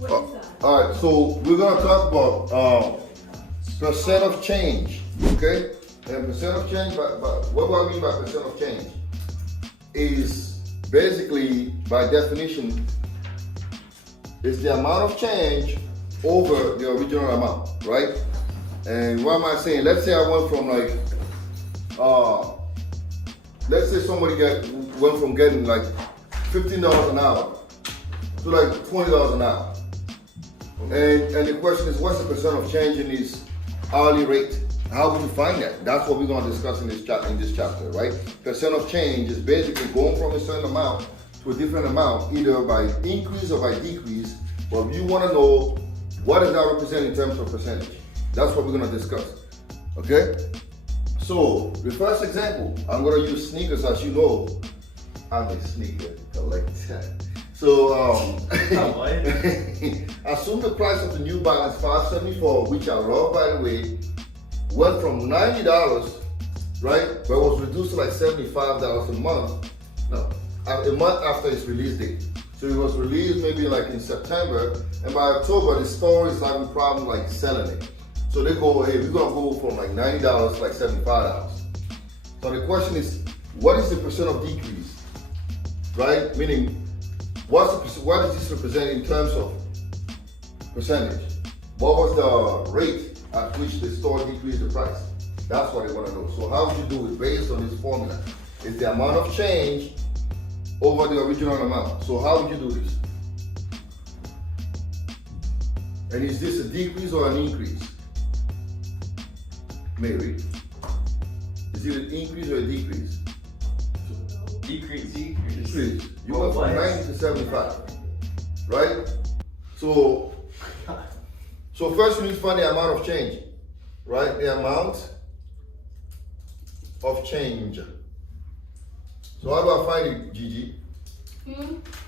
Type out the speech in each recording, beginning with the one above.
What is that? All right, so we're gonna talk about percent of change, okay? And percent of change, but what do I mean by percent of change? Is basically, by definition, is the amount of change over the original amount, right? And what am I saying? Let's say I went from like, let's say somebody went from getting like $15 an hour to like $20 an hour. And the question is, what's the percent of change in his hourly rate? How would you find that? That's what we're going to discuss in this chapter, right? Percent of change is basically going from a certain amount to a different amount, either by increase or by decrease. But you want to know, what does that represent in terms of percentage? That's what we're going to discuss, okay? So the first example, I'm going to use sneakers. As you know, I'm a sneaker collector. So assume the price of the New Balance 574, which I love, by the way, went from $90, right, but was reduced to like $75 a month. No, a month after its release date. So it was released maybe like in September, and by October the store is having problems like selling it. So they go, hey, we're gonna go from like $90 to like $75. So the question is, what is the percent of decrease, right? Meaning, what does this represent in terms of percentage? What was the rate at which the store decreased the price? That's what they want to know. So how would you do it based on this formula? It's the amount of change over the original amount. So how would you do this? And is this a decrease or an increase? Mary, is it an increase or a decrease? Decrease. Decrease. You went from 90 to 75, right? So first we need to find the amount of change, right? The amount of change. So how do I find it, Gigi?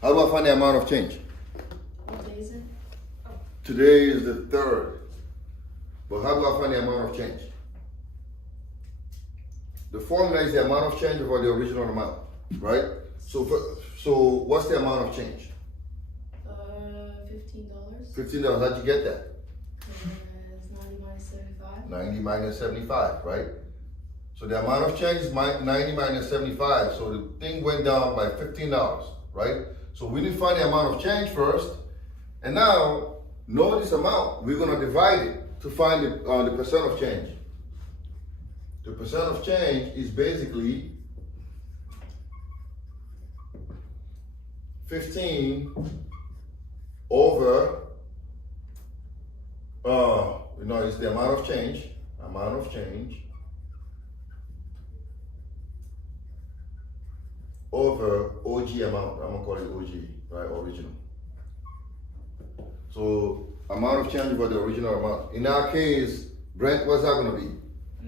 How do I find the amount of change? What day is it? Today is the 3rd. But how do I find the amount of change? The formula is the amount of change over the original amount, right? So what's the amount of change? $15. $15. How'd you get that? It's 90 minus 75. 90 minus 75, right? So the amount of change is 90 minus 75. So the thing went down by $15, right? So we need to find the amount of change first. And now, know this amount. We're going to divide it to find the percent of change. The percent of change is basically 15 over, it's the amount of change, over OG amount. I'm gonna call it OG, right? Original. So amount of change over the original amount. In our case, Brent, what's that gonna be?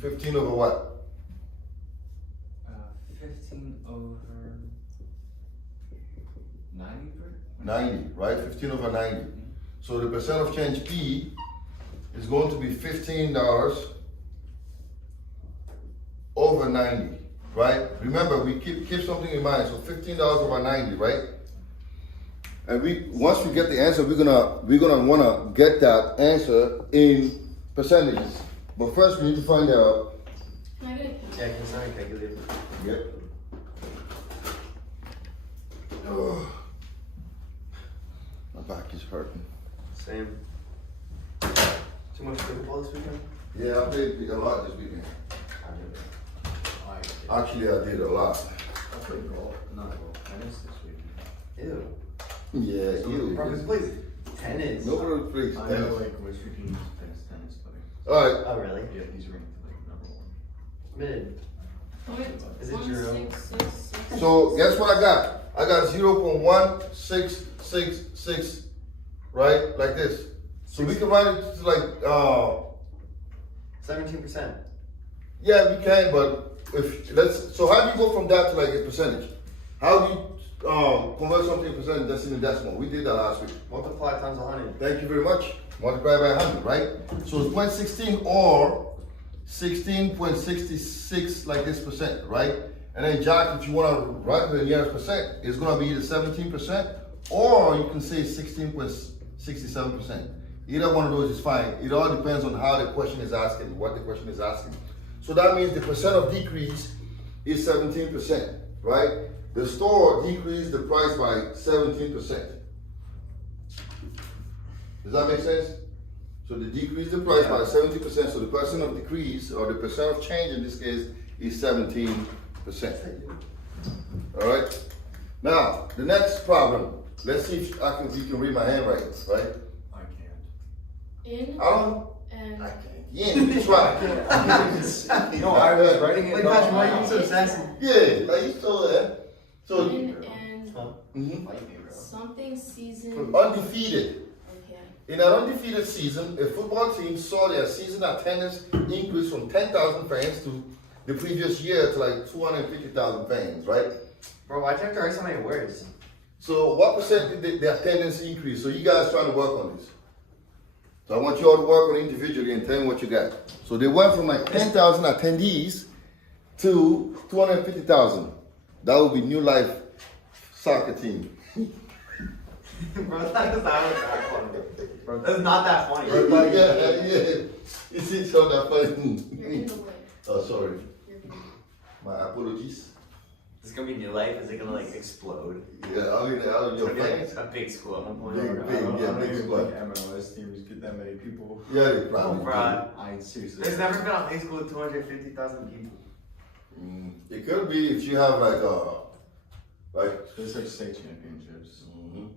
15 over what? 15 over 90? 90, right? 15 over 90. So the percent of change P is going to be $15 over 90, right? Remember, we keep something in mind. So $15 over 90, right? And once we get the answer, we're gonna wanna get that answer in percentages. But first, we need to find out. Can I get a Yeah, can someone calculate it? Yep. Oh, my back is hurting. Same. Too much pickleball this weekend? Yeah, I played a lot this weekend. Actually, I did a lot. I played golf. Not golf. Tennis this weekend. Ew. Yeah, you. Probably plays tennis. Nobody plays I know, tennis. like, West Virginia's tennis players. All right. Oh, really? Yeah, he's ranked like #1. Mid. point? Is it true? 1666. So guess what I got? I got 0.1666, right? Like this. So we can write it to like, 17%. yeah, we can, but so how do you go from that to like a percentage? How do you convert something to percentage that's in the decimal? We did that last week. Multiply times 100. Thank you very much. Multiply by 100, right? So it's 0.16 or 16.66 like this percent, right? And then Jack, if you want to write the nearest percent, it's going to be either 17%, or you can say 16.66%, 67%. Either one of those is fine. It all depends on how the question is asking, what the question is asking. So that means the percent of decrease is 17%, right? The store decreased the price by 17%. Does that make sense? So they decreased the price by 70%, so the percent of decrease, or the percent of change in this case, is 17%. All right? Now, the next problem. Let's see if you can read my handwriting, right? I can't. In I don't. and I can't. Yeah, you can try. No, I was writing it Like down. Patrick, why are you so sassy? Yeah, like you still there. So, in and mhm. something season. Undefeated. Okay. In an undefeated season, a football team saw their season attendance increase from 10,000 fans to the previous year to like 250,000 fans, right? Bro, why'd you have to write so many words? So what percent did the attendance increase? So you guys trying to work on this. So I want you all to work on it individually and tell me what you got. So they went from like 10,000 attendees to 250,000. That would be New Life soccer team. Bro, that is not that funny. Bro, that's not that funny. Yeah. It's not that funny. You're in the way. Oh, sorry. You're good. My apologies. Is this gonna be New Life? Is it gonna like explode? Yeah, I'll be It's your gonna be like fans. a big school at one point. Big, I big. don't, Yeah, I don't big even squad. think MLS teams get that many people. Yeah, they probably. Bruh. I seriously. There's never been a high school with 250,000 people. do. It could be if you have like. It's like state championships. Mhm.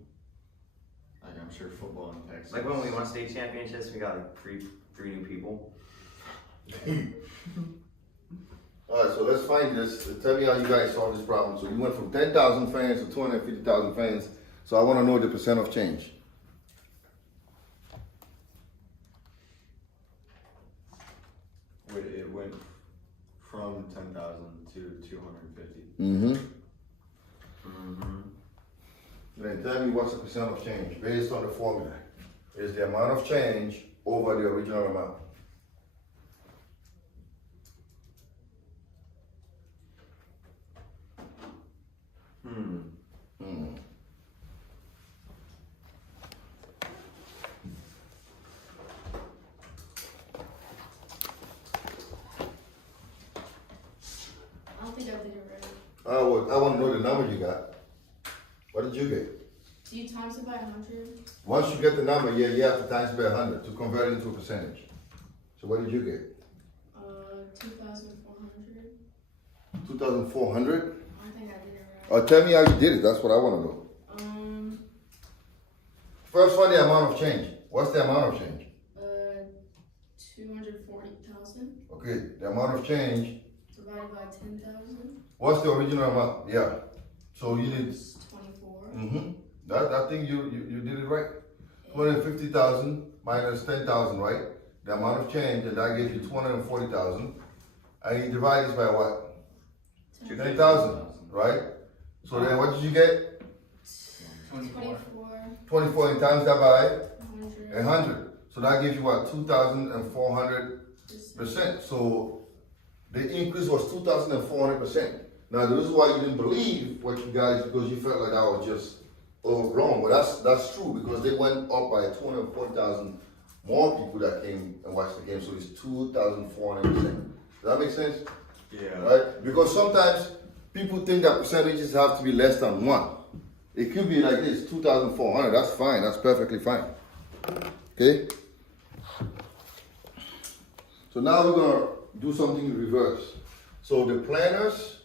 Like I'm sure football in Texas. Like when we won state championships, we got like three new people. All right, so let's find this. Tell me how you guys solved this problem. So you went from 10,000 fans to 250,000 fans. So I want to know the percent of change. It went from 10,000 to 250. Mm-hmm. Mm-hmm. Then tell me what's the percent of change based on the formula. Is the amount of change over the original amount? Hmm. I don't think I did it right. I want to know the number you got. What did you get? Do you times it by 100? Once you get the number, yeah, you have to times by 100 to convert it into a percentage. So what did you get? 2,400. 2,400? I don't think I did it right. Tell me how you did it. That's what I want to know. First, find the amount of change. What's the amount of change? 240,000 Okay, the amount of change. divided by 10,000 What's the original amount? Yeah. So you did. is 24. Mm-hmm. I think you did it right. 250,000 minus 10,000, right? The amount of change, and that gives you 240,000. And you divide this by what? 10,000, right? So then what did you get? 24. 24 and times that by 100. 100. So that gives you what? 2,400%. So the increase was 2,400%. Now the reason why you didn't believe what you guys, because you felt like that was just overblown. But that's true, because they went up by 240,000 more people that came and watched the game. So it's 2,400%. Does that make sense? Yeah. Right? Because sometimes people think that percentages have to be less than 1. It could be like this, 2,400. That's fine. That's perfectly fine. Okay? So now we're going to do something in reverse. So the planners,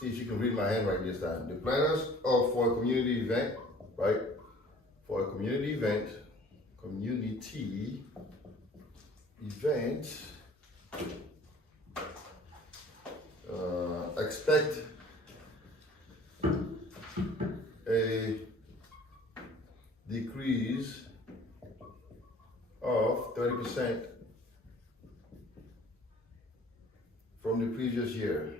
see if you can read my handwriting this time. The planners are for a community event, right? For a community event, expect a decrease of 30% from the previous year.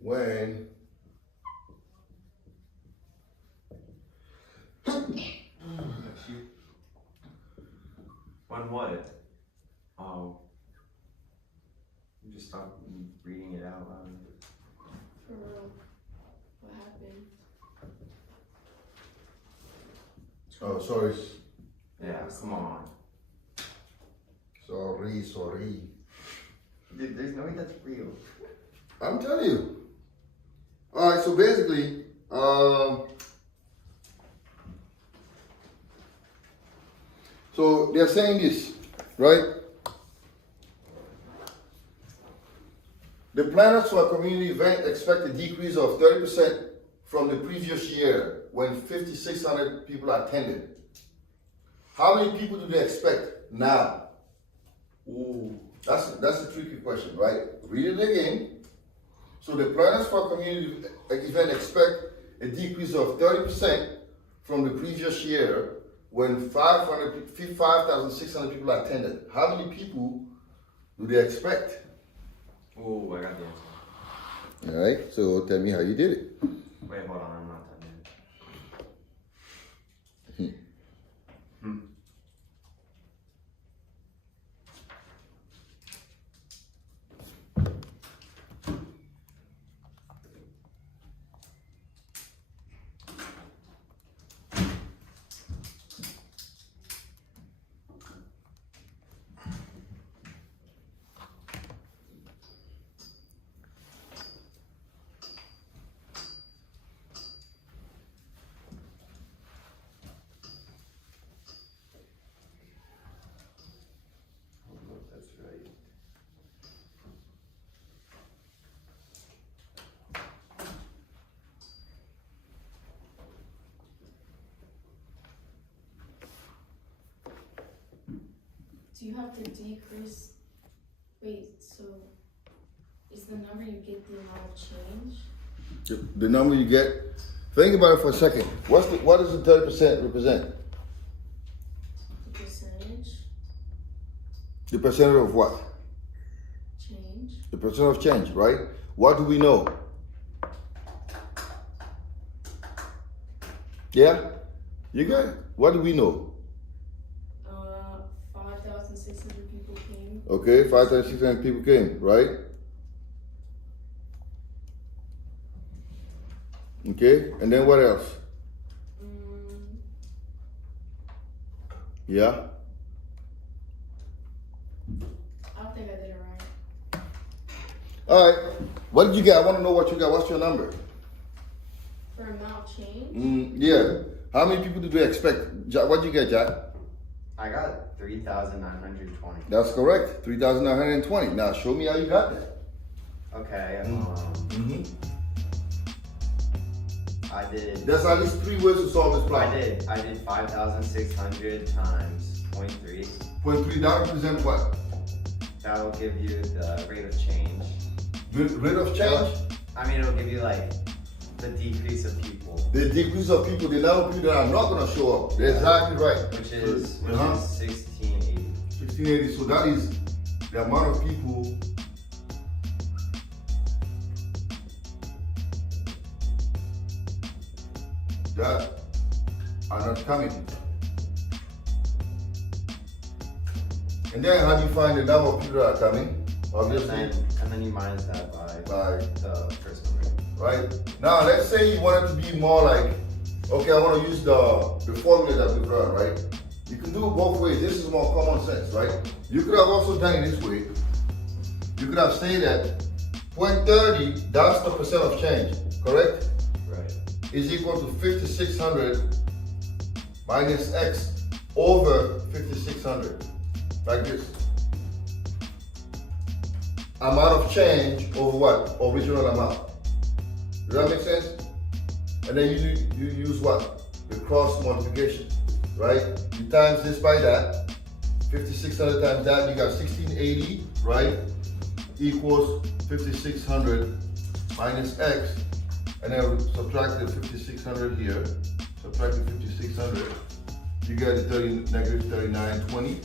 When When what? Oh. Just stop reading it out loud. For real. What happened? Oh, sorry. Yeah, come on. Sorry. Dude, there's no way that's real. I'm telling you. Alright, so basically, so they're saying this, right? The planners for a community event expect a decrease of 30% from the previous year when 5,600 people attended. How many people do they expect now? Ooh, that's a tricky question, right? Read it again. So the planners for a community event expect a decrease of 30% from the previous year when 5,600 people attended. How many people do they expect? Oh, I got the answer. All right, so tell me how you did it. Wait, hold on, I'm not done yet. That's right. Do you have to decrease? Wait, so is the number you get the amount of change? The number you get, think about it for a second. What does the 30% represent? The percentage The percentage of what? change? The percent of change, right? What do we know? Yeah? You got it. What do we know? 5,600 people came. Okay, 5,600 people came, right? Okay, and then what else? Yeah? I don't think I did it right. All right, what did you get? I want to know what you got. What's your number? For amount change? Yeah. How many people did they expect? What did you get, Jack? I got 3,920. That's correct, 3,920. Now show me how you got that. Okay, I did. There's at least 3 ways to solve this problem. I did 5,600 times 0.3. 0.3, that represents what? That'll give you the rate of change. Rate of change? I mean, it'll give you like the decrease of people, The decrease of people, the number of people that are not going to show up. They're exactly right. which is 1680. 1680, so that is the amount of people that are not coming. And then how do you find the number of people that are coming? Obviously, And then you minus that by by, the first number. right? Now, let's say you want it to be more like, okay, I want to use the formula that we've run, right? You can do it both ways. This is more common sense, right? You could have also done it this way. You could have said that 0.30, that's the percent of change, correct? Right. Is equal to 5,600 minus X over 5,600, like this. Amount of change over what? Original amount. Does that make sense? And then you use what? The cross multiplication, right? You times this by that. 5,600 times that, you got 1680, right? Equals 5,600 minus X. And then subtract the 5,600 here. Subtract the 5,600. You get the negative 3920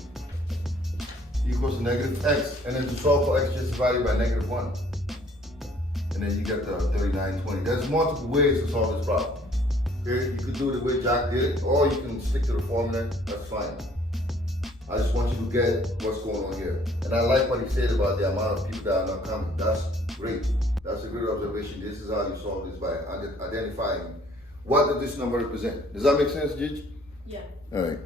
equals negative X. And then to solve for X, just divide it by negative 1. And then you get the 3920. There's multiple ways to solve this problem. Okay, you could do it the way Jack did it, or you can stick to the formula, that's fine. I just want you to get what's going on here. And I like what he said about the amount of people that are not coming. That's great. That's a great observation. This is how you solve this, by identifying what does this number represent. Does that make sense, Gigi? Yeah. All right.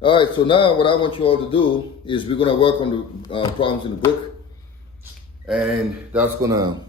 All right, so now what I want you all to do is we're gonna work on the problems in the book, and that's gonna